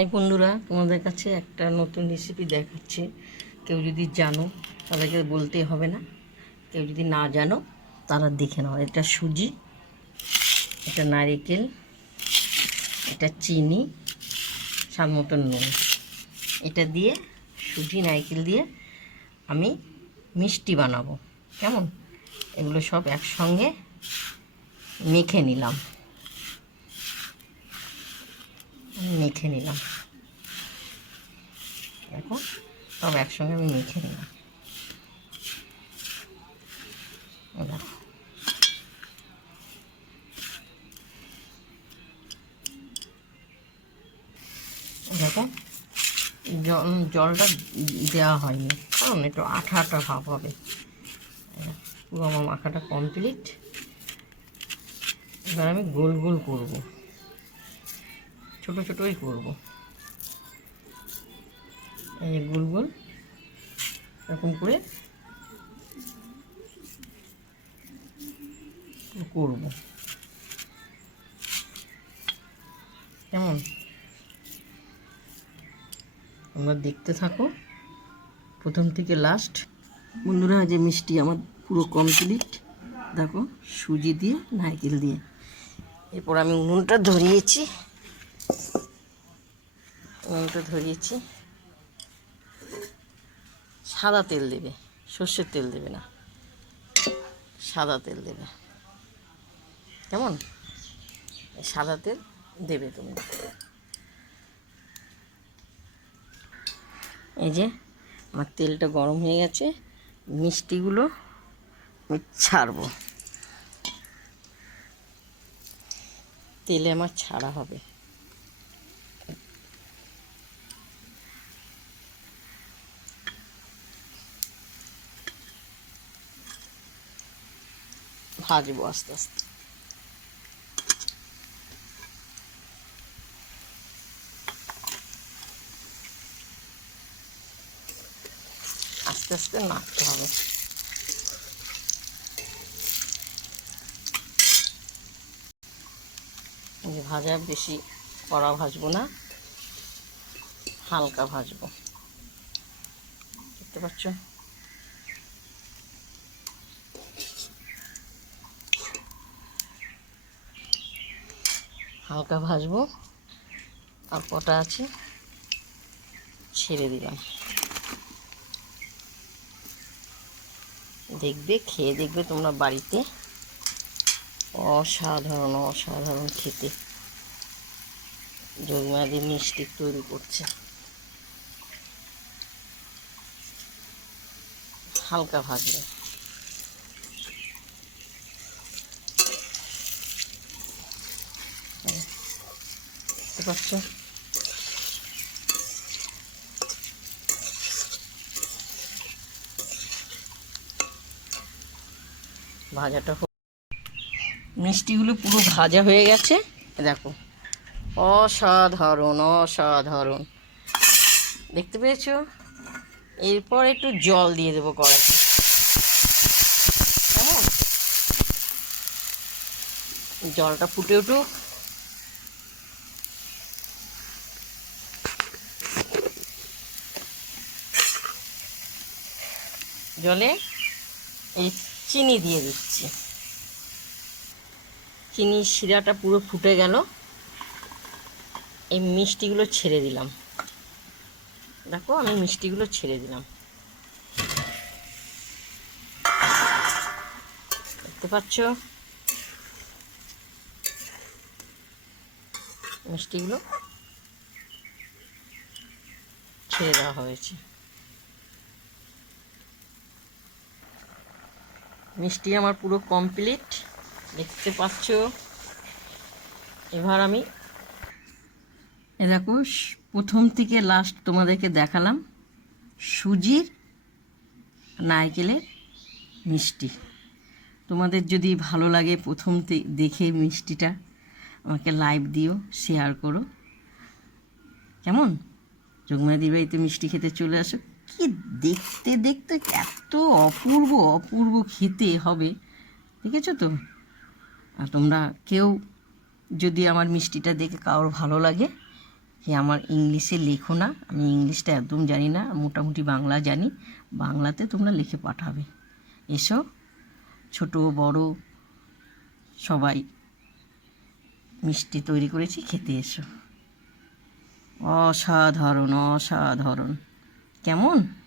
High বন্ধুরা, তোমাদের কাছে একটা নতুন রেসিপি দেখাচ্ছি। কেউ যদি জানো তাদেরকে বলতে হবে না, কেউ যদি না জানো তারা দেখে নাও। এটা সুজি, এটা নারকেল, এটা চিনি, স্বাদ মতন নুন। এটা দিয়ে সুজি নারকেল দিয়ে আমি মিষ্টি বানাবো। কেমন? এগুলো সব একসঙ্গে মেখে নিলাম। দেখো, সব একসঙ্গে আমি মেখে নিলাম। দেখো, জলটা দেওয়া হয়নি, কারণ একটু আঠা আঠা ভাব হবে। পুরো আমার মাখাটা কমপ্লিট। এবার আমি গোল গোল করবো, ছোটো ছোটোই করবো। এই যে গোল গোল এরকম করে করবো। কেমন? তোমরা দেখতে থাকো প্রথম থেকে লাস্ট। বন্ধুরা, যে মিষ্টি আমার পুরো কমপ্লিট। দেখো, সুজি দিয়ে নারকেল দিয়ে। এরপর আমি উনুনটা ধরিয়েছি। সাদা তেল দেবে, সর্ষের তেল দেবে না, সাদা তেল দেবে। কেমন? সাদা তেল দেবে তোমরা। এই যে আমার তেলটা গরম হয়ে গেছে, মিষ্টিগুলো আমি ছাড়বো। তেলে আমার ছাড়া হবে। ভাজবো আস্তে আস্তে। আস্তে আস্তে নাড়তে হবে। যে ভাজা বেশি কড়া ভাজবো না, হালকা ভাজবো। দেখতে পাচ্ছ? হালকা ভাজবো। আর কটা আছে ছেড়ে দিলাম। দেখবে, খেয়ে দেখবে তোমরা বাড়িতে, অসাধারণ অসাধারণ খেতে। যোগমায়াদি মিষ্টি তৈরি করছে। হালকা ভাজবে। দেখতে পাচ্ছ? ভাজাটা মিষ্টিগুলো পুরো ভাজা হয়ে গেছে। দেখো, অসাধারণ অসাধারণ। দেখতে পেয়েছো? এরপর একটু জল দিয়ে দেবো কড়াইতে। কেমন? জলটা ফুটে উঠুক। জলে এই চিনি দিয়ে দিচ্ছি। চিনির শিরাটা পুরো ফুটে গেল। এই মিষ্টিগুলো ছেড়ে দিলাম। দেখো, আমি মিষ্টিগুলো ছেড়ে দিলাম। দেখতে পাচ্ছ? মিষ্টিগুলো ছেড়ে দেওয়া হয়েছে। মিষ্টি আমার পুরো কমপ্লিট, দেখতে পাচ্ছ। এবার আমি দেখো, প্রথম থেকে লাস্ট তোমাদেরকে দেখালাম সুজির নারকেলের মিষ্টি। তোমাদের যদি ভালো লাগে প্রথম দেখে মিষ্টিটা, আমাকে লাইভ দিও, শেয়ার করো। কেমন? যোগমায়াদির বাড়িতে মিষ্টি খেতে চলে আসো। কি দেখতে দেখতে এত অপূর্ব অপূর্ব খেতে হবে, দেখেছো তো? আর তোমরা কেউ যদি আমার মিষ্টিটা দেখে কারোর ভালো লাগে, যে আমার ইংলিশে লেখো না, আমি ইংলিশটা একদম জানি না, মোটামুটি বাংলা জানি, বাংলাতে তোমরা লিখে পাঠাবে। এসো, ছোট বড় সবাই মিষ্টি তৈরি করেছি, খেতে এসো। অসাধারণ অসাধারণ। কেমন?